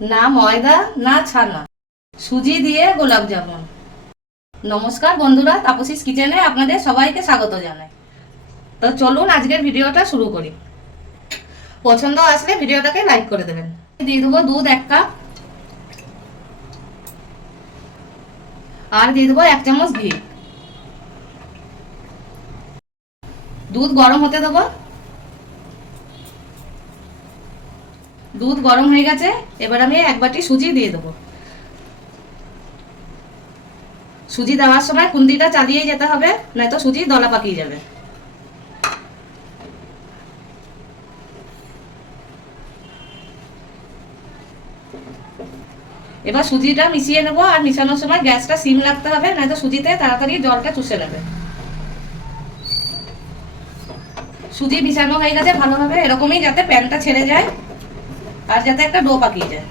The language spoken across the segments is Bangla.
না ময়দা, না ছানা। সুজি দিয়ে গোলাপ জামুন। নমস্কার বন্ধুরা, তাপসিস কিচেনে আপনাদের সবাইকে স্বাগত জানাই। তো চলুন আজকের ভিডিওটা শুরু করি। পছন্দ আসলে ভিডিওটাকে লাইক করে দেবেন। দিয়ে দেবো দুধ এক কাপ। আর দিয়ে দেবো এক চামচ ঘি। দুধ গরম হতে দেবো দুধ গরম হয়ে গেছে, এবার আমি এক বাটি সুজি দিয়ে দেবো। সুজি দেওয়ার সময় কুন্দিটা চালিয়ে যেতে হবে, নয়তো সুজি দলা পাকিয়ে যাবে। এবার সুজিটা মিশিয়ে নেব, আর মিশানোর সময় গ্যাসটা সিম রাখতে হবে, নয়তো সুজিতে তাড়াতাড়ি জলটা চুষে নেবে। সুজি মিশানো হয়ে গেছে ভালোভাবে, এরকমই যাতে প্যানটা ছেড়ে যায়। আর যাতে একটা ডো পাকিয়ে যায়।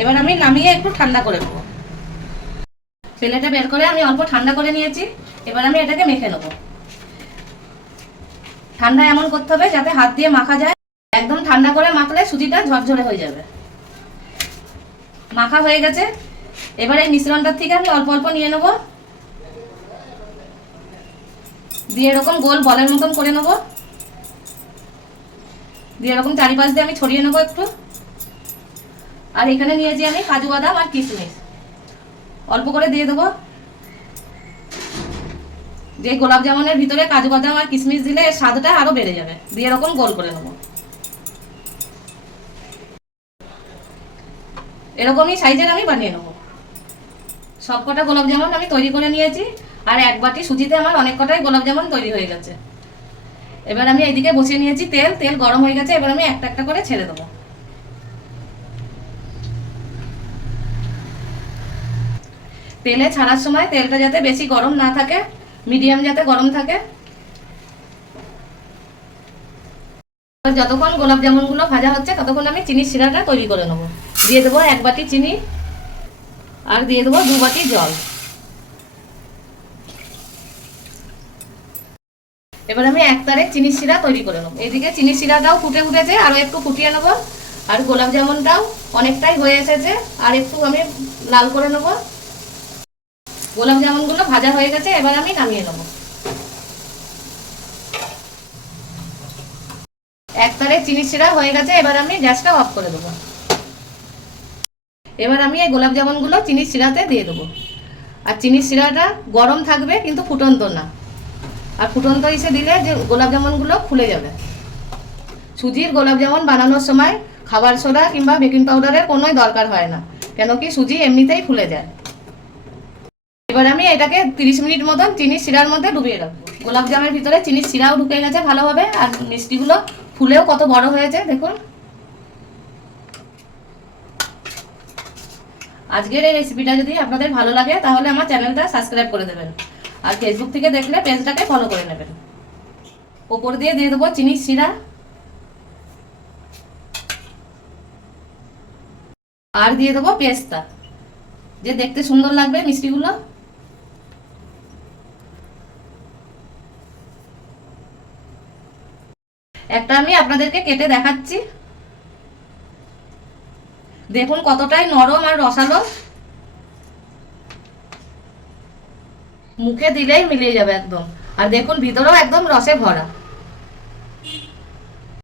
এবার আমি নামিয়ে একটু ঠান্ডা করে নেব। ছেলেটা বের করে আমি অল্প ঠান্ডা করে নিয়েছি, এবার আমি এটাকে মেখে নেব। ঠান্ডা এমন করতে হবে যাতে হাত দিয়ে মাখা যায়। একদম ঠান্ডা করে মাখলে সুজিটা ঝরঝরে হয়ে যাবে। মাখা হয়ে গেছে। এবার এই মিশ্রণটার থেকে আমি অল্প অল্প নিয়ে নেব। দিয়ে এরকম গোল বলের মতন করে নেব। দিয়ে এরকম চারিপাশ দিয়ে আমি ছড়িয়ে নেব একটু। আর এখানে নিয়েছি আমি কাজু বাদাম আর কিশমিশ। অল্প করে দিয়ে দেবো। যে গোলাপ জামুনের ভিতরে কাজু বাদাম আর কিশমিশ দিলে স্বাদটা আরও বেড়ে যাবে। দিয়ে এরকম গোল করে নেব। এরকমই সাইজের আমি বানিয়ে নেব। সব কটা গোলাপ জামুন আমি তৈরি করে নিয়েছি। আর এক বাটি সুজিতে আমার অনেক কটাই গোলাপ জামুন তৈরি হয়ে গেছে। এবার আমি এইদিকে বসিয়ে নিয়েছি তেল তেল গরম হয়ে গেছে, এবার আমি একটা একটা করে ছেড়ে দেবো। তেলে ছাড়ার সময় তেলটা যাতে বেশি গরম না থাকে, মিডিয়াম যাতে গরম থাকে। যতক্ষণ গোলাপ জামুনগুলো ভাজা হচ্ছে, ততক্ষণ আমি চিনির শিরাটা তৈরি করে নেব। দিয়ে দেবো এক বাটি চিনি আর দিয়ে দেবো দু বাটি জল। এবার আমি এক তারে চিনি শিরা তৈরি করে নেব। এদিকে চিনি শিরাটাও ফুটে উঠেছে আরও একটু ফুটিয়ে নেব। আর গোলাপ জামুনটাও অনেকটাই হয়ে এসেছে, আর একটু আমি লাল করে নেব। গোলাপ জামুনগুলো ভাজা হয়ে গেছে, এবার আমি নামিয়ে নেব। এক তারে চিনি শিরা হয়ে গেছে, এবার আমি গ্যাসটা অফ করে দেবো। এবার আমি এই গোলাপ জামুনগুলো চিনির শিরাতে দিয়ে দেবো। আর চিনির শিরাটা গরম থাকবে, কিন্তু ফুটন্ত না। আর ফুটন্ত ইসে দিলে যে গোলাপ জামুনগুলো খুলে যাবে। সুজির গোলাপ জামুন বানানোর সময় খাবার সোডা কিংবা বেকিং পাউডারের কোনোই দরকার হয় না, কেন কি সুজি এমনিতেই ফুলে যায়। এবার আমি এটাকে তিরিশ মিনিট মতন চিনির শিরার মধ্যে ডুবিয়ে রাখব। গোলাপ জামের ভিতরে চিনির শিরাও ঢুকে গেছে ভালোভাবে, আর মিষ্টিগুলো ফুলেও কত বড় হয়েছে, দেখুন। আজকের এই রেসিপিটা যদি আপনাদের ভালো লাগে, তাহলে আমার চ্যানেলটা সাবস্ক্রাইব করে দেবেন। আর ফেসবুক থেকে দেখলে পেজটাকে ফলো করে নেবেন। ওপর দিয়ে দিয়ে দেবো চিনির শিরা। আর দিয়ে দেবো পেস্তা। যে দেখতে সুন্দর লাগবে মিষ্টিগুলো। একটা আমি আপনাদেরকে কেটে দেখাচ্ছি। দেখুন কতটাই নরম আর রসালো। মুখে দিলেই মিলিয়ে যাবে একদম। আর দেখুন ভিতরেও একদম রসে ভরা।